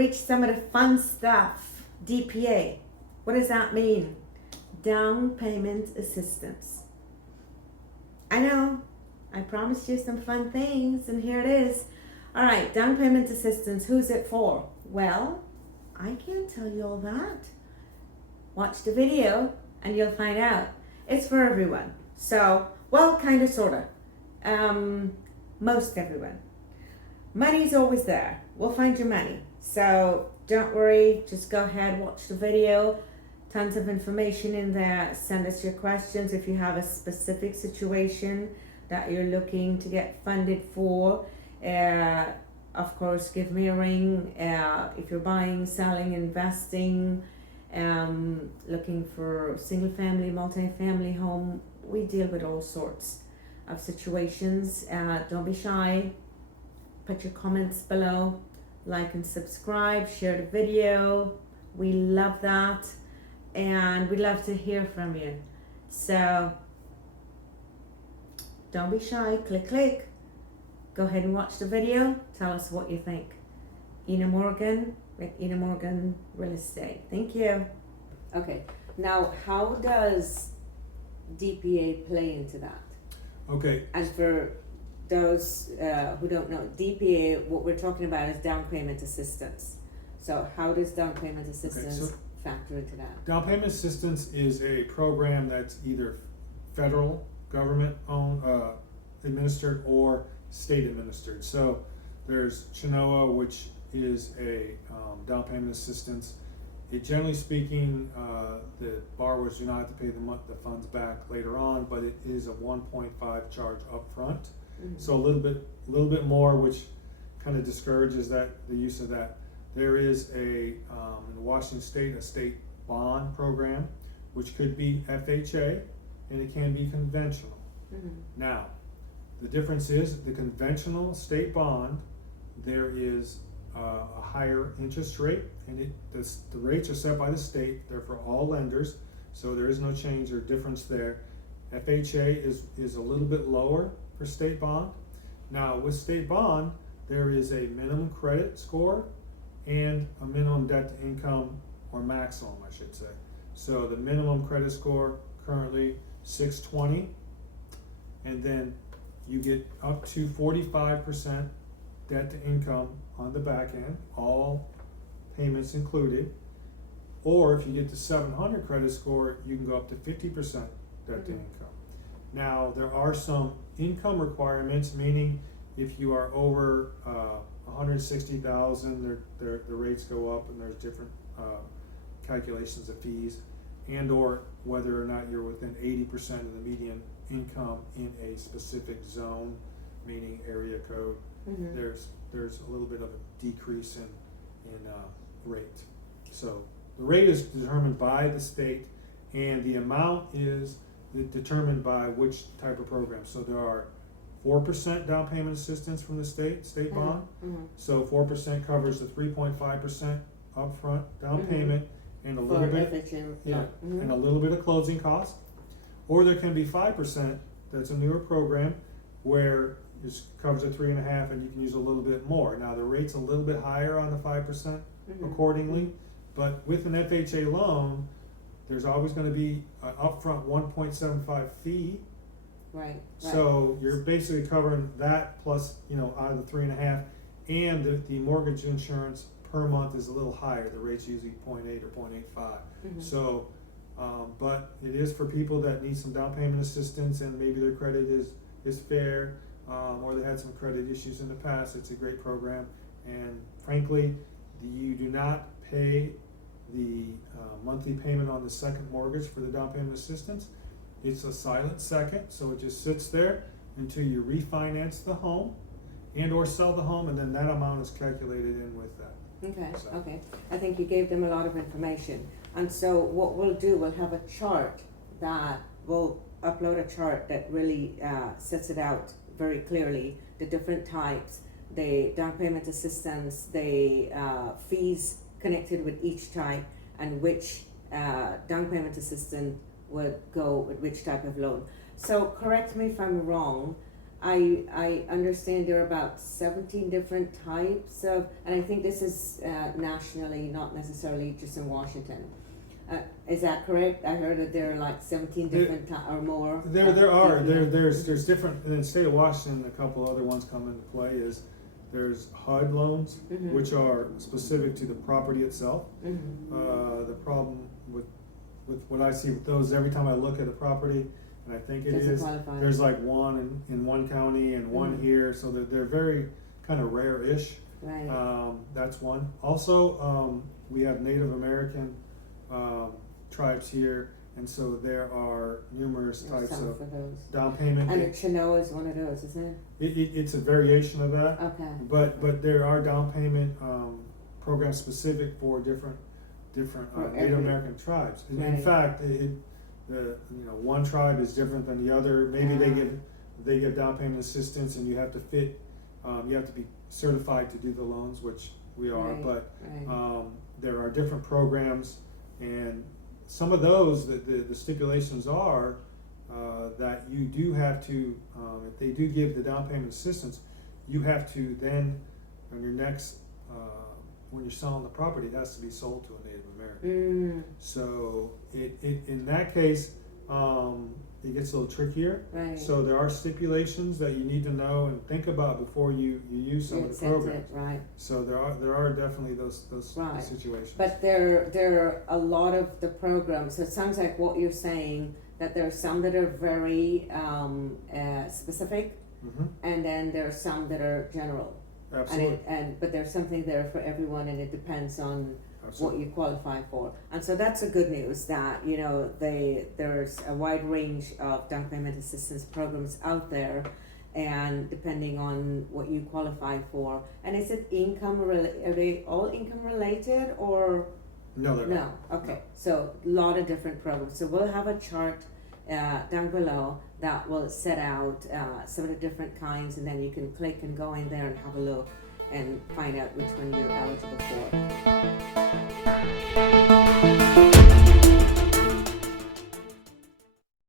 reached some of the fun stuff. DPA. What does that mean? Down payment assistance. I know, I promised you some fun things, and here it is. All right, down payment assistance, who's it for? Well, I can't tell you all that. Watch the video and you'll find out. It's for everyone. So, well, kind of, sort of. Most everyone. Money's always there. We'll find your money. So, don't worry, just go ahead, watch the video. Tons of information in there. Send us your questions if you have a specific situation that you're looking to get funded for. Of course, give me a ring. If you're buying, selling, investing, looking for single family, multi-family home, we deal with all sorts of situations. Don't be shy. Put your comments below. Like and subscribe. Share the video. We love that. And we'd love to hear from you. So don't be shy. Click. Go ahead and watch the video. Tell us what you think. Enna Morgan with Enna Morgan Real Estate. Thank you. Okay. Now, how does DPA play into that? Okay. And for those who don't know, DPA, what we're talking about is down payment assistance. So how does down payment assistance factor into that? Down payment assistance is a program that's either federal government owned, administered, or state administered. So there's CHNOA, which is a down payment assistance. Generally speaking, the borrowers do not have to pay the funds back later on, but it is a 1.5 charge up front. Mm-hmm. So a little bit more, which kind of discourages the use of that. There is in Washington State, a state bond program, which could be FHA, and it can be conventional. Mm-hmm. Now, the difference is the conventional state bond, there is a higher interest rate, and the rates are set by the state. They're for all lenders, so there is no change or difference there. FHA is a little bit lower for state bond. Now, with state bond, there is a minimum credit score and a minimum debt to income, or maximum, I should say. So the minimum credit score currently 620, and then you get up to 45% debt to income on the back end, all payments included. Or if you get to 700 credit score, you can go up to 50% debt to income. Now, there are some income requirements, meaning if you are over 160,000, the rates go up, and there's different calculations of fees, and or whether or not you're within 80% of the median income in a specific zone, meaning area code. Mm-hmm. There's a little bit of a decrease in rate. So the rate is determined by the state, and the amount is determined by which type of program. So there are 4% down payment assistance from the state bond. Mm-hmm. So 4% covers the 3.5% upfront down payment and a little bit, and a little bit of closing cost. Or there can be 5%. That's a newer program where it covers a 3.5%, and you can use a little bit more. Now the rate's a little bit higher on the 5% accordingly, but with an FHA loan, there's always going to be an upfront 1.75 fee. Right. So you're basically covering that plus, out of the 3.5, and the mortgage insurance per month is a little higher. The rate's usually 0.8 or 0.85. Mm-hmm. So, but it is for people that need some down payment assistance, and maybe their credit is fair, or they had some credit issues in the past. It's a great program, and frankly, you do not pay the monthly payment on the second mortgage for the down payment assistance. It's a silent second, so it just sits there until you refinance the home and or sell the home, and then that amount is calculated in with that. Okay. I think you gave them a lot of information. And so what we'll do, we'll have a chart we'll upload a chart that really sets it out very clearly, the different types, the down payment assistance, the fees connected with each type, and which down payment assistance would go with which type of loan. So correct me if I'm wrong, I understand there are about 17 different types of, and I think this is nationally, not necessarily just in Washington. Is that correct? I heard that there are like 17 different or more. There's different, in the state of Washington, a couple other ones come into play is there's HUD loans, Mm-hmm. which are specific to the property itself. Mm-hmm. The problem with what I see with those, every time I look at a property, and I think it Doesn't is, qualify. there's like one in one county and one Mhm. here, so they're very kind of rare-ish. Right. That's one. Also, we have Native American tribes here, and so there are numerous There's types some of for those. down payment. And a Chinoa is one of those, isn't it? It's a variation of that, Okay. but there are down payment programs specific for different For Native every- American tribes. In Right. fact, one tribe is different than the other. Maybe Ah. they give down payment assistance, and you have to you have to be certified to do the loans, which we are. Right, But right. there are different programs, and some of those the stipulations are that you do have to, if they do give the down payment assistance, you have to then on your next when you're selling the property, it has to be sold to a Native American. So it in that case, it gets a little trickier. Right. So there are stipulations that you need to know and think about before you use some of the Accept programs. it, right. So there are definitely those Right. situations. But there are a lot of the programs. So it sounds like what you're saying, that there are some that are very specific, Mhm. and then there are some that are general. Absolutely. But there's something there for everyone, and it depends on what Absolutely. you qualify for. And so that's a good news that, there's a wide range of down payment assistance programs out there, and depending on what you qualify for. And is it are they all income related, or? No, they're No, not. okay, so a lot of different programs. So we'll have a chart down below that will set out some of the different kinds, and then you can click and go in there and have a look and find out which one you're eligible for.